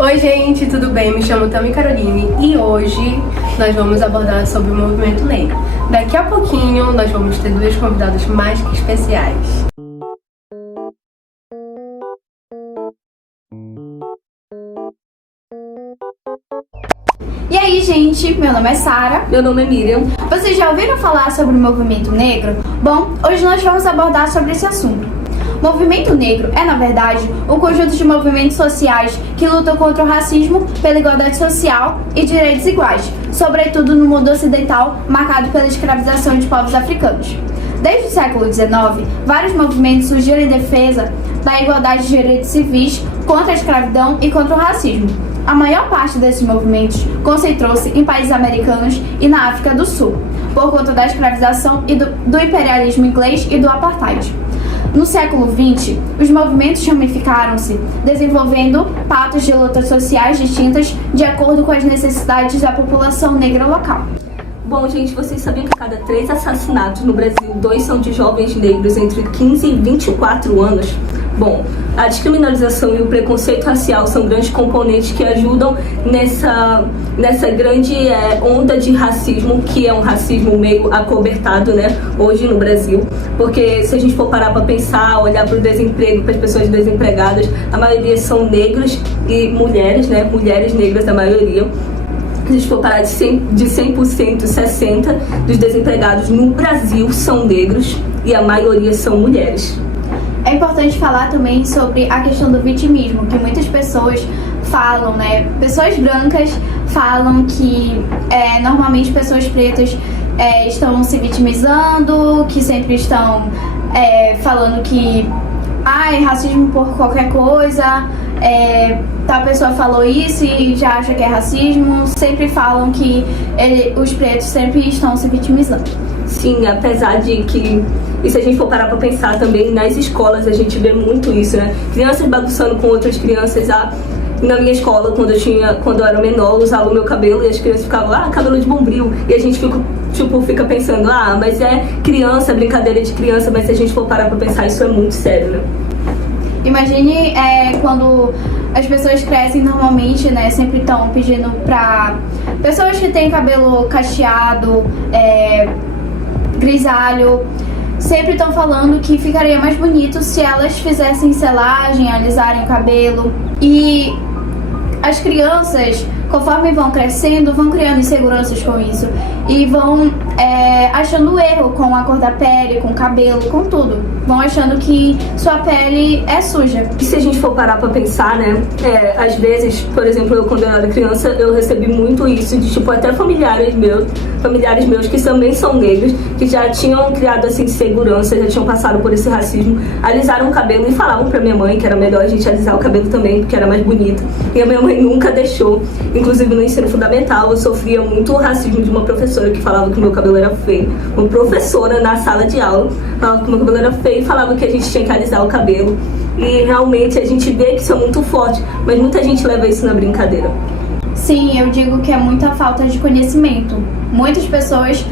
Oi gente, tudo bem? Me chamo Tami Caroline e hoje nós vamos abordar sobre o movimento negro. Daqui a pouquinho nós vamos ter duas convidadas mais que especiais. E aí, gente, meu nome é Sara. Meu nome é Miriam. Vocês já ouviram falar sobre o movimento negro? Bom, hoje nós vamos abordar sobre esse assunto. O movimento negro é, na verdade, um conjunto de movimentos sociais que lutam contra o racismo, pela igualdade social e direitos iguais, sobretudo no mundo ocidental, marcado pela escravização de povos africanos. Desde o século XIX, vários movimentos surgiram em defesa da igualdade de direitos civis, contra a escravidão e contra o racismo. A maior parte desses movimentos concentrou-se em países americanos e na África do Sul, por conta da escravização e do imperialismo inglês e do apartheid. No século XX, os movimentos ramificaram-se, desenvolvendo pautas de lutas sociais distintas de acordo com as necessidades da população negra local. Bom, gente, vocês sabiam que a cada 3 assassinatos no Brasil, 2 são de jovens negros entre 15 e 24 anos? Bom, a descriminalização e o preconceito racial são grandes componentes que ajudam nessa grande onda de racismo, que é um racismo meio acobertado, né, hoje no Brasil. Porque se a gente for parar para pensar, olhar para o desemprego, para as pessoas desempregadas, a maioria são negros e mulheres, né, mulheres negras a maioria. Se a gente for parar de 100%, 60% dos desempregados no Brasil são negros e a maioria são mulheres. É importante falar também sobre a questão do vitimismo, que muitas pessoas falam, né? Pessoas brancas falam que normalmente pessoas pretas estão se vitimizando, que sempre estão falando que é racismo por qualquer coisa, tal pessoa falou isso e já acha que é racismo. Sempre falam que os pretos sempre estão se vitimizando. Sim, apesar de que, e se a gente for parar pra pensar também, nas escolas a gente vê muito isso, né? Crianças bagunçando com outras crianças. Na minha escola, quando eu era menor, eu usava o meu cabelo e as crianças ficavam, cabelo de bombril. E a gente fica pensando, mas é criança, brincadeira de criança, mas se a gente for parar pra pensar, isso é muito sério, né? Imagine quando as pessoas crescem normalmente, né? Sempre estão pedindo pra pessoas que têm cabelo cacheado, grisalho, sempre estão falando que ficaria mais bonito se elas fizessem selagem, alisarem o cabelo. E as crianças, conforme vão crescendo, vão criando inseguranças com isso e vão achando erro com a cor da pele, com o cabelo, com tudo. Vão achando que sua pele é suja. E se a gente for parar pra pensar, né, às vezes, por exemplo, eu quando eu era criança, eu recebi muito isso de até familiares meus que também são negros, que já tinham criado assim segurança, já tinham passado por esse racismo, alisaram o cabelo e falavam pra minha mãe que era melhor a gente alisar o cabelo também, porque era mais bonito. E a minha mãe nunca deixou. Inclusive no ensino fundamental eu sofria muito racismo de uma professora que falava que o meu cabelo era feio. Uma professora na sala de aula falava que o meu cabelo era feio e falava que a gente tinha que alisar o cabelo. E realmente a gente vê que isso é muito forte, mas muita gente leva isso na brincadeira. Sim, eu digo que é muita falta de conhecimento. Muitas pessoas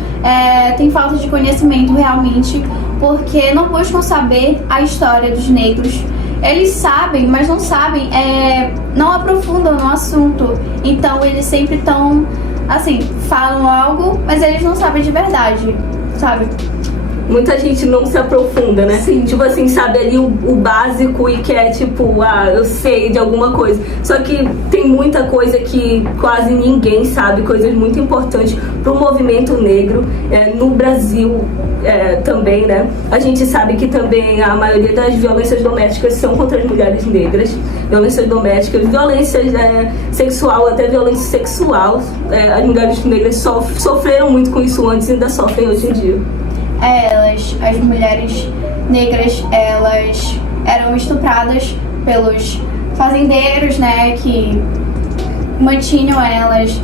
têm falta de conhecimento realmente, porque não buscam saber a história dos negros. Eles sabem, mas não sabem, não aprofundam no assunto. Então eles sempre estão, assim, falam algo, mas eles não sabem de verdade, sabe? Muita gente não se aprofunda, né? Sim. Tipo assim, sabe ali o básico e quer, eu sei de alguma coisa. Só que tem muita coisa que quase ninguém sabe, coisas muito importantes pro movimento negro. No Brasil também, né? A gente sabe que também a maioria das violências domésticas são contra as mulheres negras. Violências domésticas, violência sexual, até violência sexual. As mulheres negras sofreram muito com isso antes e ainda sofrem hoje em dia. As mulheres negras, elas eram estupradas pelos fazendeiros, né, que mantinham elas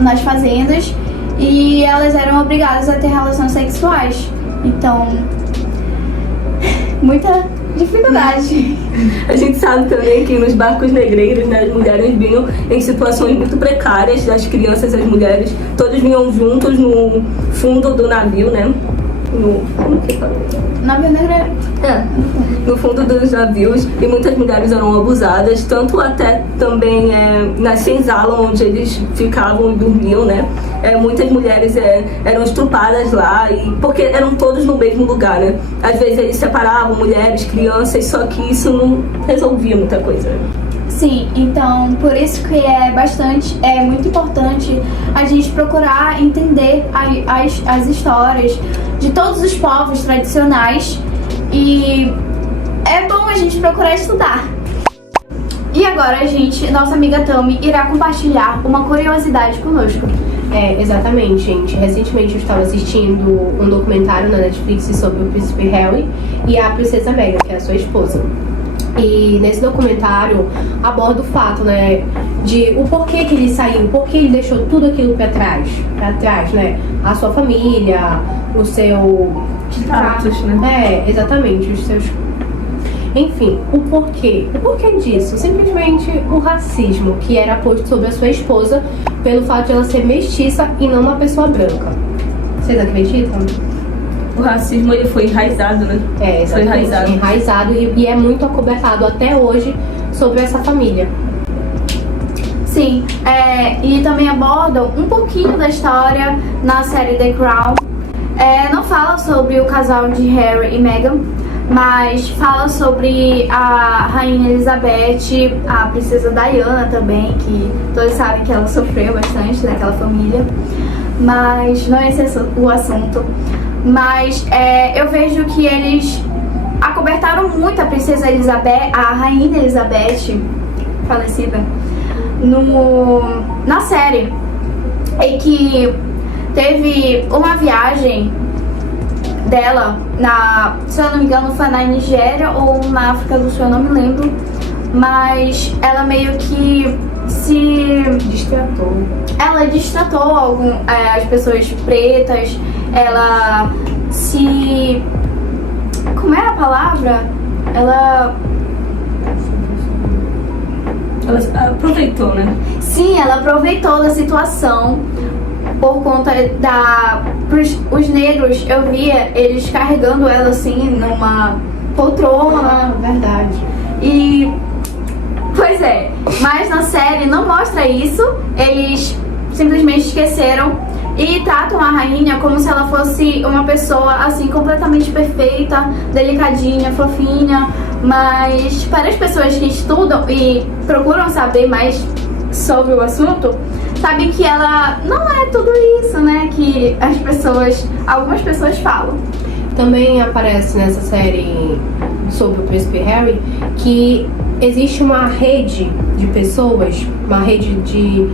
nas fazendas, e elas eram obrigadas a ter relações sexuais. Então, muita dificuldade. A gente sabe também que nos barcos negreiros, né, as mulheres vinham em situações muito precárias, as crianças e as mulheres, todos vinham juntos no fundo do navio, né? Como que fala? Navio Negro No fundo dos navios, e muitas mulheres eram abusadas, tanto até também nas senzalas onde eles ficavam e dormiam, né? Muitas mulheres eram estrupadas lá, porque eram todos no mesmo lugar, né? Às vezes eles separavam mulheres, crianças, só que isso não resolvia muita coisa, né? Sim, então por isso que é muito importante a gente procurar entender as histórias de todos os povos tradicionais, e é bom a gente procurar estudar. E agora nossa amiga Tami irá compartilhar uma curiosidade conosco. Exatamente, gente. Recentemente eu estava assistindo um documentário na Netflix sobre o príncipe Harry e a princesa Meghan, que é a sua esposa. E nesse documentário aborda o fato, né, de o porquê que ele saiu, o porquê ele deixou tudo aquilo pra trás, né? A sua família, o seu status, né? Exatamente, os seus... Enfim, o porquê disso? Simplesmente o racismo que era posto sobre a sua esposa pelo fato de ela ser mestiça e não uma pessoa branca. Vocês acreditam? O racismo ele foi enraizado, né? Exatamente. Foi enraizado e é muito acobertado até hoje sobre essa família. Sim, e também abordam um pouquinho da história na série The Crown. Não fala sobre o casal de Harry e Meghan, mas fala sobre a Rainha Elizabeth, a Princesa Diana também, que todos sabem que ela sofreu bastante daquela família. Mas não é esse o assunto. Mas eu vejo que eles acobertaram muito a Princesa Elizabeth, a Rainha Elizabeth, falecida, na série. E que teve uma viagem dela, se eu não me engano, foi na Nigéria ou na África do Sul, eu não me lembro. Mas ela meio que se distratou. Ela distratou as pessoas pretas. Ela se... Como é a palavra? Ela aproveitou, né? Sim, ela aproveitou da situação por conta os negros, eu via eles carregando ela assim numa poltrona. Verdade. E... Pois é, mas na série não mostra isso. Eles simplesmente esqueceram e tratam a rainha como se ela fosse uma pessoa assim completamente perfeita, delicadinha, fofinha. Mas para as pessoas que estudam e procuram saber mais sobre o assunto, sabem que ela não é tudo isso, né, que algumas pessoas falam. Também aparece nessa série sobre o príncipe Harry que existe uma rede de pessoas, uma rede de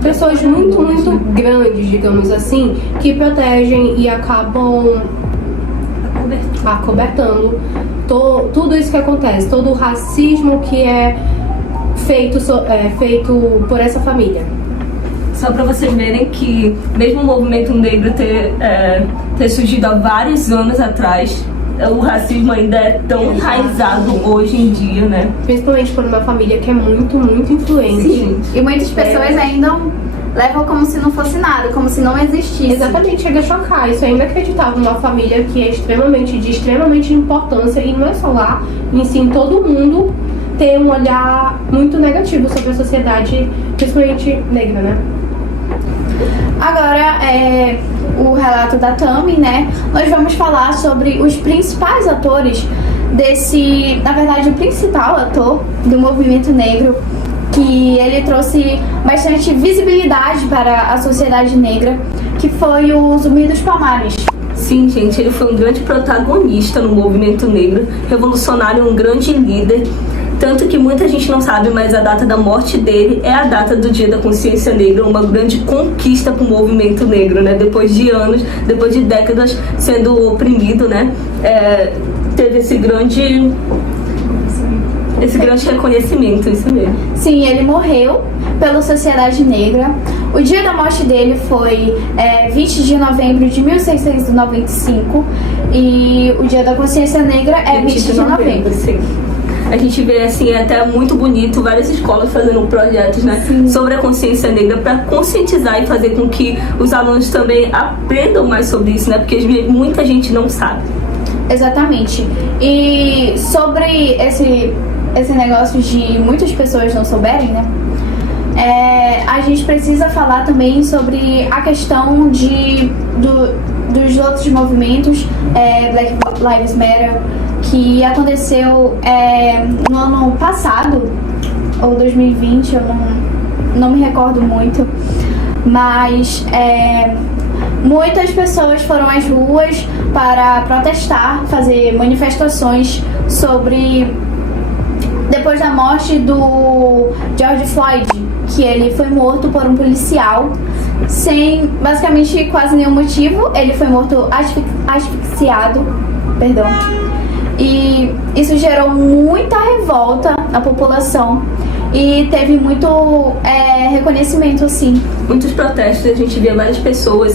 pessoas muito, muito grandes, digamos assim, que protegem e acabam acobertando tudo isso que acontece, todo o racismo que é feito por essa família. Só para vocês verem que mesmo o movimento negro ter surgido há vários anos atrás, o racismo ainda é tão enraizado hoje em dia, né? Principalmente por uma família que é muito, muito influente. Sim. E muitas pessoas ainda levam como se não fosse nada, como se não existisse. Exatamente, chega a chocar. Isso é inacreditável. Uma família que é de extremamente importância, e não é só lá, em si, todo mundo tem um olhar muito negativo sobre a sociedade, principalmente negra, né? Agora, o relato da Tami, né? Nós vamos falar sobre os principais atores na verdade, o principal ator do movimento negro, que ele trouxe bastante visibilidade para a sociedade negra, que foi o Zumbi dos Palmares. Sim, gente, ele foi um grande protagonista no movimento negro, revolucionário, um grande líder. Tanto que muita gente não sabe, mas a data da morte dele é a data do Dia da Consciência Negra, uma grande conquista para o movimento negro, né? Depois de anos, depois de décadas sendo oprimido, né? Teve esse grande reconhecimento, isso mesmo. Sim, ele morreu pela sociedade negra. O dia da morte dele foi 20 de novembro de 1695 e o Dia da Consciência Negra é 20 de novembro. Sim. A gente vê, assim, é até muito bonito, várias escolas fazendo projetos, né, sobre a consciência negra para conscientizar e fazer com que os alunos também aprendam mais sobre isso, né, porque muita gente não sabe. Exatamente. E sobre esse negócio de muitas pessoas não souberem, né? A gente precisa falar também sobre a questão dos outros movimentos, Black Lives Matter, que aconteceu no ano passado, ou 2020, eu não me recordo muito, mas muitas pessoas foram às ruas para protestar, fazer manifestações sobre depois da morte do George Floyd, que ele foi morto por um policial sem basicamente quase nenhum motivo. Ele foi morto asfixiado, perdão. E isso gerou muita revolta na população e teve muito reconhecimento, sim. Muitos protestos, a gente via várias pessoas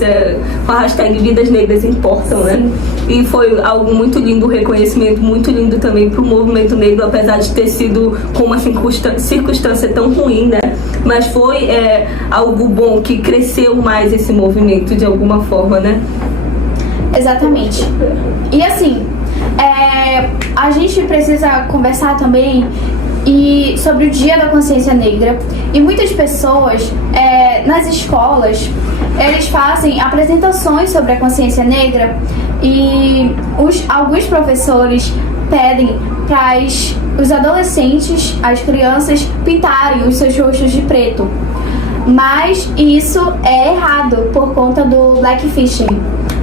com a hashtag Vidas Negras Importam, né? E foi algo muito lindo, um reconhecimento muito lindo também para o movimento negro, apesar de ter sido com uma circunstância tão ruim, né? Mas foi algo bom, que cresceu mais esse movimento de alguma forma, né? Exatamente. E assim, a gente precisa conversar também sobre o Dia da Consciência Negra. E muitas pessoas nas escolas, eles fazem apresentações sobre a consciência negra e alguns professores pedem para os adolescentes, as crianças, pintarem os seus rostos de preto. Mas isso é errado por conta do blackfishing.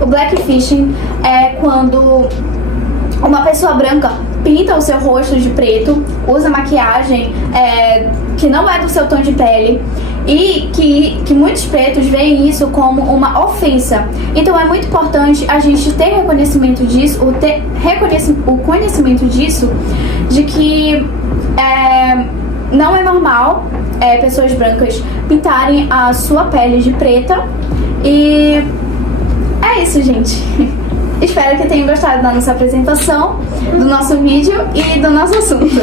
O blackfishing é quando uma pessoa branca pinta o seu rosto de preto, usa maquiagem que não é do seu tom de pele e que muitos pretos veem isso como uma ofensa. Então é muito importante a gente ter reconhecimento disso, o conhecimento disso, de que não é normal pessoas brancas pintarem a sua pele de preta. E é isso, gente. Espero que tenham gostado da nossa apresentação, do nosso vídeo e do nosso assunto.